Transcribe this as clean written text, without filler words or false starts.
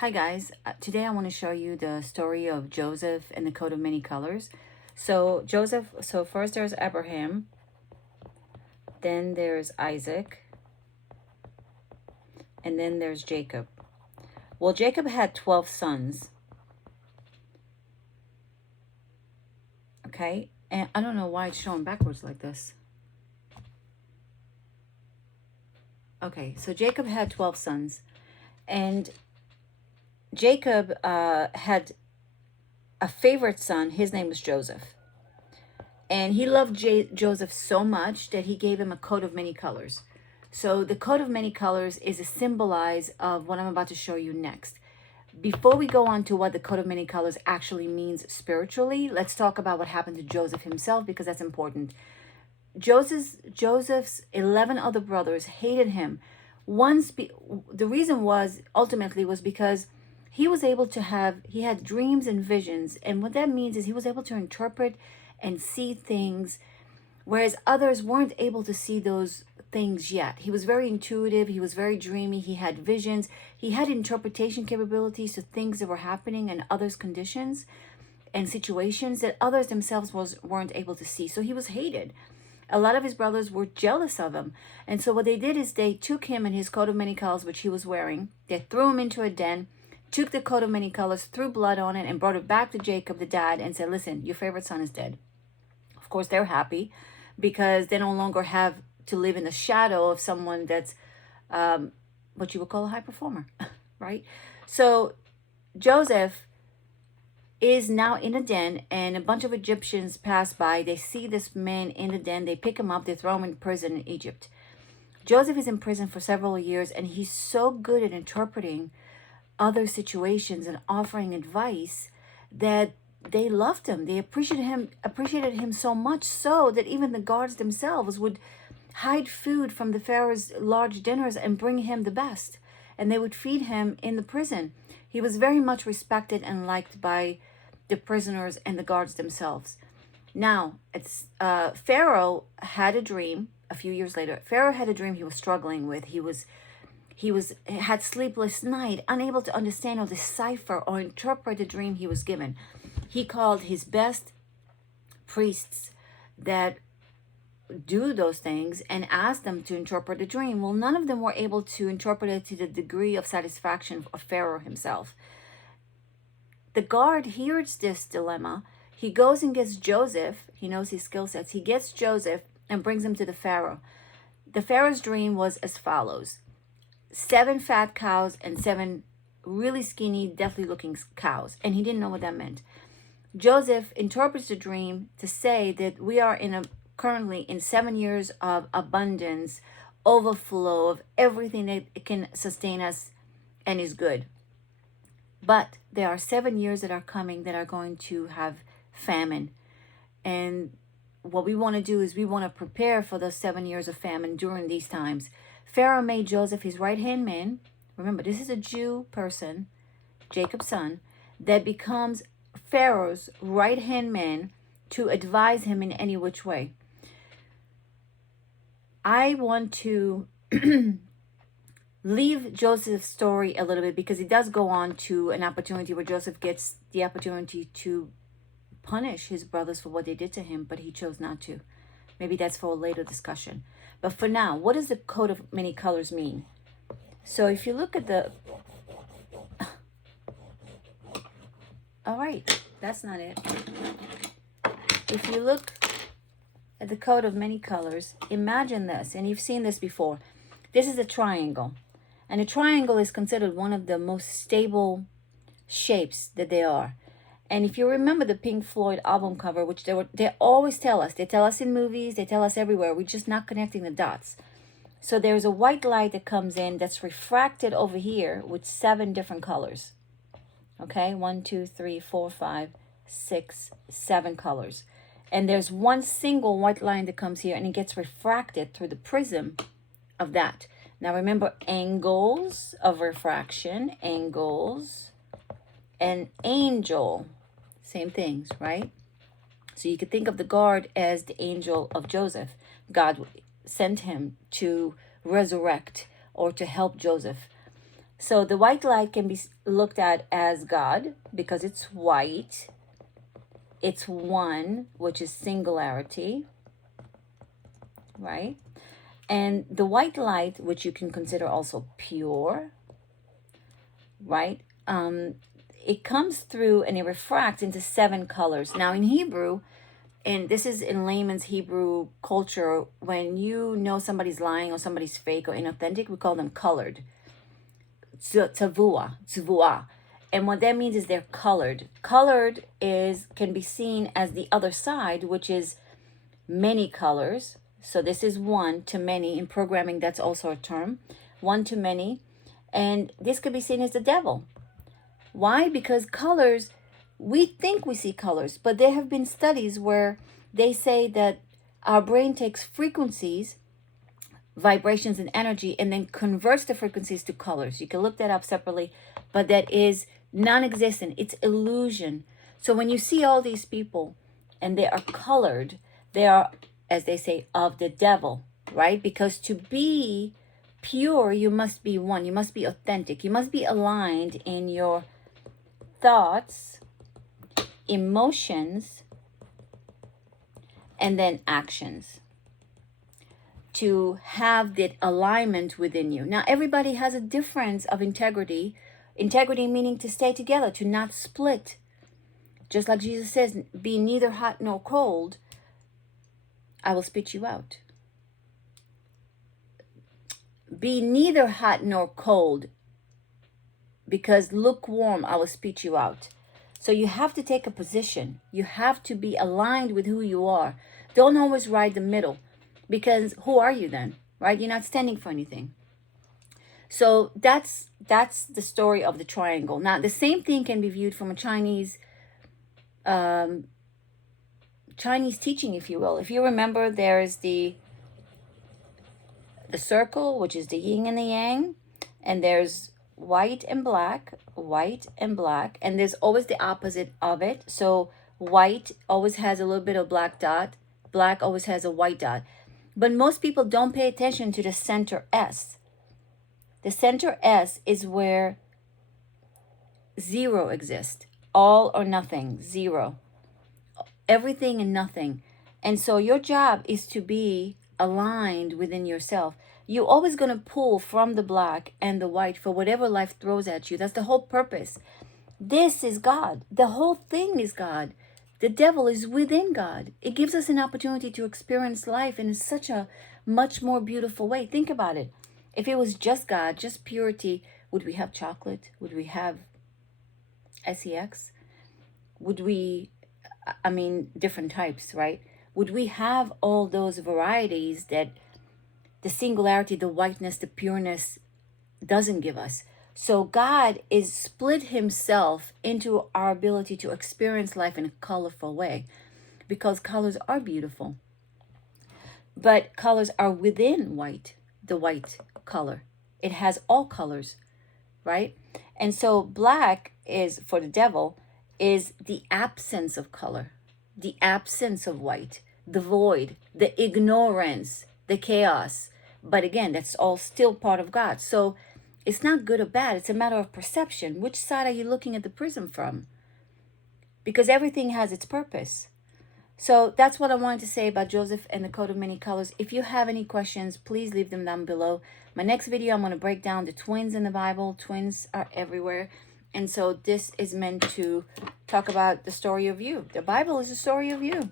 Hi guys, today I want to show you the story of Joseph and the coat of many colors. So first there's Abraham, then there's Isaac, and then there's Jacob. Well, Jacob had 12 sons, okay? And I don't know why it's showing backwards like this. Okay, so Jacob had 12 sons, and Jacob had a favorite son. His name was Joseph. And he loved Joseph so much that he gave him a coat of many colors. So the coat of many colors is a symbolize of what I'm about to show you next. Before we go on to what the coat of many colors actually means spiritually, let's talk about what happened to Joseph himself, because that's important. Joseph's 11 other brothers hated him. The reason was ultimately was because he had dreams and visions, and what that means is he was able to interpret and see things, whereas others weren't able to see those things yet. He was very intuitive, he was very dreamy, he had visions, he had interpretation capabilities to things that were happening in others' conditions and situations that others themselves weren't able to see. So he was hated. A lot of his brothers were jealous of him. And so what they did is they took him and his coat of many colors, which he was wearing, they threw him into a den, took the coat of many colors, threw blood on it, and brought it back to Jacob, the dad, and said, listen, your favorite son is dead. Of course, they're happy because they no longer have to live in the shadow of someone that's what you would call a high performer, right? So Joseph is now in a den, and a bunch of Egyptians pass by. They see this man in the den. They pick him up. They throw him in prison in Egypt. Joseph is in prison for several years, and he's so good at interpreting other situations and offering advice that they loved him. They appreciated him so much so that even the guards themselves would hide food from the Pharaoh's large dinners and bring him the best. And they would feed him in the prison. He was very much respected and liked by the prisoners and the guards themselves. Now, Pharaoh had a dream a few years later. Pharaoh had a dream he was struggling with. He had sleepless night, unable to understand or decipher or interpret the dream he was given. He called his best priests that do those things and asked them to interpret the dream. Well, none of them were able to interpret it to the degree of satisfaction of Pharaoh himself. The guard hears this dilemma. He goes and gets Joseph. He knows his skill sets. He gets Joseph and brings him to the Pharaoh. The Pharaoh's dream was as follows: 7 fat cows and 7 really skinny, deathly looking cows. And he didn't know what that meant. Joseph interprets the dream to say that we are currently in 7 years of abundance, overflow of everything that can sustain us and is good. But there are 7 years that are coming that are going to have famine. And what we want to do is we want to prepare for those 7 years of famine during these times. Pharaoh made Joseph his right-hand man. Remember, this is a Jew person, Jacob's son, that becomes Pharaoh's right-hand man to advise him in any which way. I want to leave Joseph's story a little bit because it does go on to an opportunity where Joseph gets the opportunity to punish his brothers for what they did to him, but he chose not to. Maybe that's for a later discussion. But for now, what does the coat of many colors mean? So if you look at the... All right, that's not it. If you look at the coat of many colors, imagine this, and you've seen this before. This is a triangle, and a triangle is considered one of the most stable shapes that there are. And if you remember the Pink Floyd album cover, which they always tell us, they tell us in movies, they tell us everywhere, we're just not connecting the dots. So there's a white light that comes in that's refracted over here with 7 different colors. Okay, 1, 2, 3, 4, 5, 6, 7 colors. And there's one single white line that comes here and it gets refracted through the prism of that. Now remember, angles of refraction, angles, and angel, same things, right? So you could think of the guard as the angel of Joseph. God sent him to resurrect or to help Joseph. So the white light can be looked at as God because it's white. It's one, which is singularity, right? And the white light, which you can consider also pure, right? It comes through and it refracts into 7 colors. Now in Hebrew, and this is in layman's Hebrew culture, when you know somebody's lying or somebody's fake or inauthentic, we call them colored. Tzavua. And what that means is they're colored. Colored can be seen as the other side, which is many colors. So this is one to many. In programming, that's also a term. One to many. And this could be seen as the devil. Why? Because colors, we think we see colors, but there have been studies where they say that our brain takes frequencies, vibrations and energy, and then converts the frequencies to colors. You can look that up separately, but that is non-existent. It's illusion. So when you see all these people and they are colored, they are, as they say, of the devil, right? Because to be pure, you must be one. You must be authentic. You must be aligned in your thoughts, emotions, and then actions to have that alignment within you. Now, everybody has a difference of integrity. Integrity meaning to stay together, to not split. Just like Jesus says, be neither hot nor cold, I will spit you out. Be neither hot nor cold, because lukewarm, I will spit you out. So you have to take a position. You have to be aligned with who you are. Don't always ride the middle, because who are you then, right? You're not standing for anything. So that's the story of the triangle. Now, the same thing can be viewed from a Chinese teaching, if you will. If you remember, there is the circle, which is the yin and the yang, and there's white and black, and there's always the opposite of it. So white always has a little bit of black dot, black always has a white dot. But most people don't pay attention to the center S. The center S is where 0 exists. All or nothing, 0. Everything and nothing. And so your job is to be aligned within yourself. You're always going to pull from the black and the white for whatever life throws at you. That's the whole purpose. This is God. The whole thing is God. The devil is within God. It gives us an opportunity to experience life in such a much more beautiful way. Think about it. If it was just God, just purity, would we have chocolate? Would we have sex? Would we, different types, right? Would we have all those varieties that the singularity, the whiteness, the pureness doesn't give us? So God is split himself into our ability to experience life in a colorful way, because colors are beautiful. But colors are within white, the white color. It has all colors, right? And so black is, for the devil, is the absence of color, the absence of white, the void, the ignorance, the chaos. But again, that's all still part of God. So it's not good or bad. It's a matter of perception. Which side are you looking at the prism from? Because everything has its purpose. So that's what I wanted to say about Joseph and the coat of many colors. If you have any questions, please leave them down below. My next video, I'm going to break down the twins in the Bible. Twins are everywhere. And so this is meant to talk about the story of you. The Bible is a story of you.